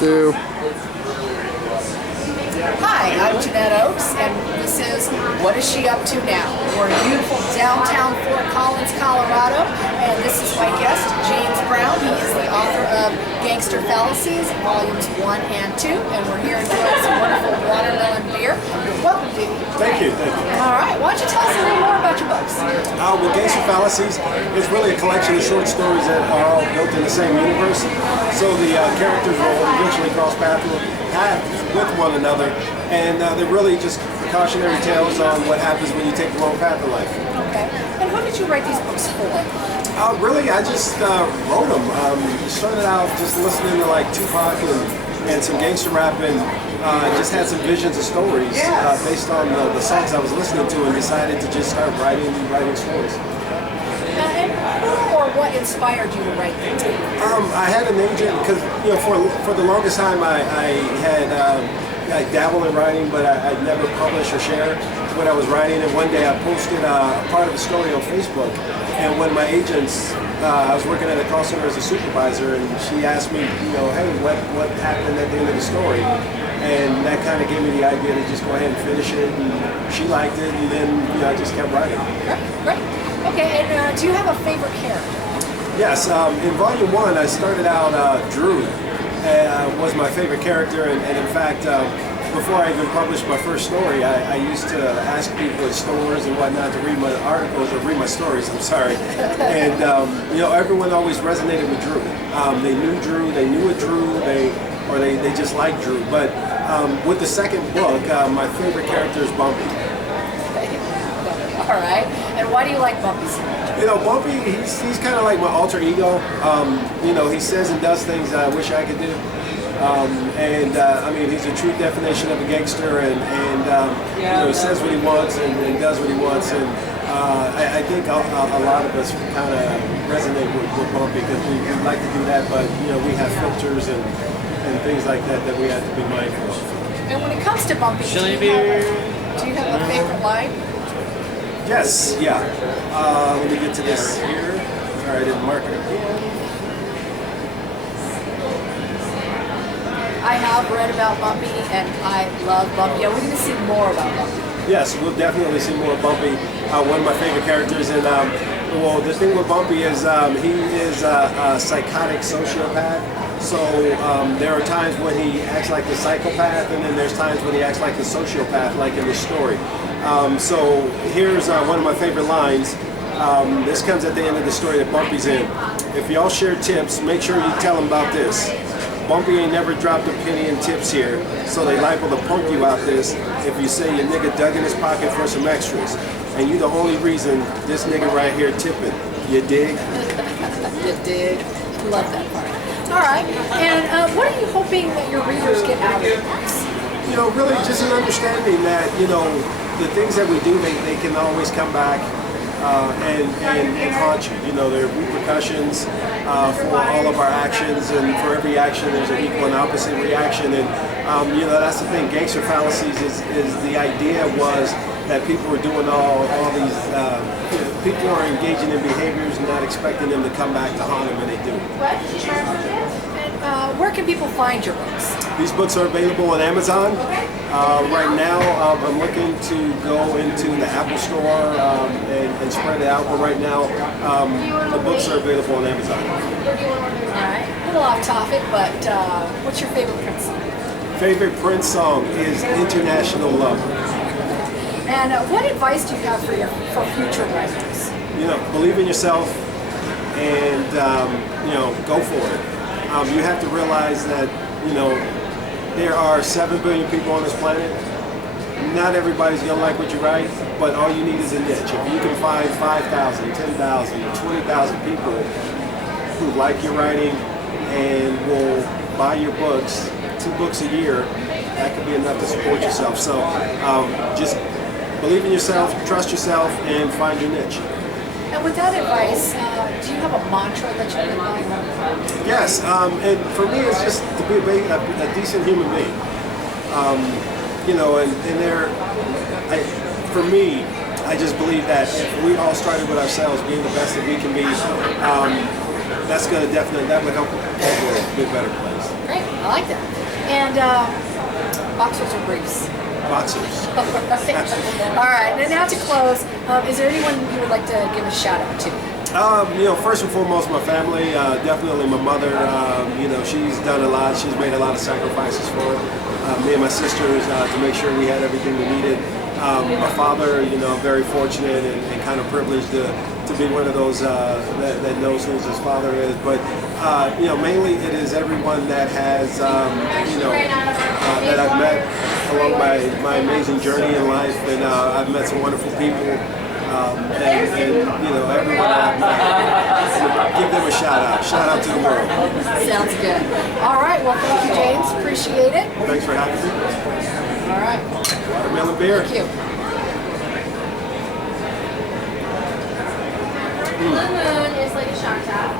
2. Hi, I'm Jeanette Ochs, and this is What Is She Up To Now? We're in beautiful downtown Fort Collins, Colorado, and this is my guest, James Brown. He is the author of Gangster, Fallacies, Volumes 1 and 2, and we're here enjoying some wonderful watermelon beer. Welcome, Dee. Thank you, thank you. All right, why don't you tell us a little more about your books? Well, Gangster Fallacies is really a collection of short stories that are all built in the same universe. So the characters will eventually cross paths with one another, and they're really just cautionary tales on what happens when you take the wrong path in life. Okay. And who did you write these books for? Really, I just wrote them. Started out just listening to like Tupac and some gangster rap, and just had some visions of stories based on the songs I was listening to, and decided to just start writing stories. And who or what inspired you to write them? I had an agent because for the longest time I had I dabbled in writing, but I'd never publish or share what I was writing. And one day I posted a part of a story on Facebook, and one of my agents, I was working at a call center as a supervisor, and she asked me, hey, what happened at the end of the story? And that kind of gave me the idea to just go ahead and finish it, and she liked it, and then I just kept writing. Great. Okay, and do you have a favorite character? Yes, in Volume 1 I started out Drew was my favorite character, and in fact before I even published my first story, I used to ask people at stores and whatnot to read my articles or read my stories, I'm sorry, and everyone always resonated with Drew. They knew Drew, they knew a Drew, they just liked Drew, but with the second book, my favorite character is Bumpy. All right. And why do you like Bumpy so much? Bumpy, he's kind of like my alter ego. He says and does things that I wish I could do. I mean, he's a true definition of a gangster, and he says what he wants and does what he wants. And I think a lot of us kind of resonate with Bumpy because we like to do that, but we have filters and things like that we have to be mindful of. And when it comes to Bumpy, do you have a favorite line? Yes, yeah. Let me get to this here. Sorry, I didn't mark it again. I have read about Bumpy, and I love Bumpy. Are we going to see more about Bumpy? Yes, we'll definitely see more of Bumpy. One of my favorite characters, and the thing with Bumpy is he is a psychotic sociopath. So there are times when he acts like the psychopath, and then there's times when he acts like the sociopath, like in the story. So here's one of my favorite lines. This comes at the end of the story that Bumpy's in. If y'all share tips, make sure you tell them about this. Bumpy ain't never dropped a penny in tips here, so they liable to punk you out this if you say your nigga dug in his pocket for some extras. And you the only reason this nigga right here tipping. You dig? You dig. Love that part. All right. And what are you hoping that your readers get out of the books? Really just an understanding that, the things that we do, they can always come back and haunt you. There are repercussions for all of our actions, and for every action there's an equal and opposite reaction. And that's the thing. Gangster Fallacies is the idea was that people were doing all these, people are engaging in behaviors and not expecting them to come back to haunt them, and they do. And where can people find your books? These books are available on Amazon. Right now, I'm looking to go into the Apple Store and spread it out. But right now, the books are available on Amazon. All right. A little off topic, but what's your favorite Prince song? Favorite Prince song is International Love. And what advice do you have for future writers? Believe in yourself and go for it. You have to realize that there are 7 billion people on this planet. Not everybody's gonna like what you write, but all you need is a niche. If you can find 5,000, 10,000, 20,000 people who like your writing and will buy your books, 2 books a year, that could be enough to support yourself. So just believe in yourself, trust yourself, and find your niche. And with that advice, do you have a mantra that you live by? Yes, and for me it's just to be a decent human being. For me, I just believe that if we all started with ourselves being the best that we can be, that would help the world be a better place. Great, I like that. And boxers or briefs? Boxers. All right, and now to close, is there anyone you would like to give a shout out to? First and foremost, my family, definitely my mother. She's done a lot. She's made a lot of sacrifices for me and my sisters to make sure we had everything we needed. My father, I'm very fortunate and kind of privileged to be one of those that knows who his father is. But mainly it is everyone that has that I've met along my amazing journey in life, and I've met some wonderful people. And everyone I've met, give them a shout out. Shout out to the world. Sounds good. All right, well, thank you, James. Appreciate it. Thanks for having me. All right. Watermelon beer. Thank you. Blue Moon is like a shock top.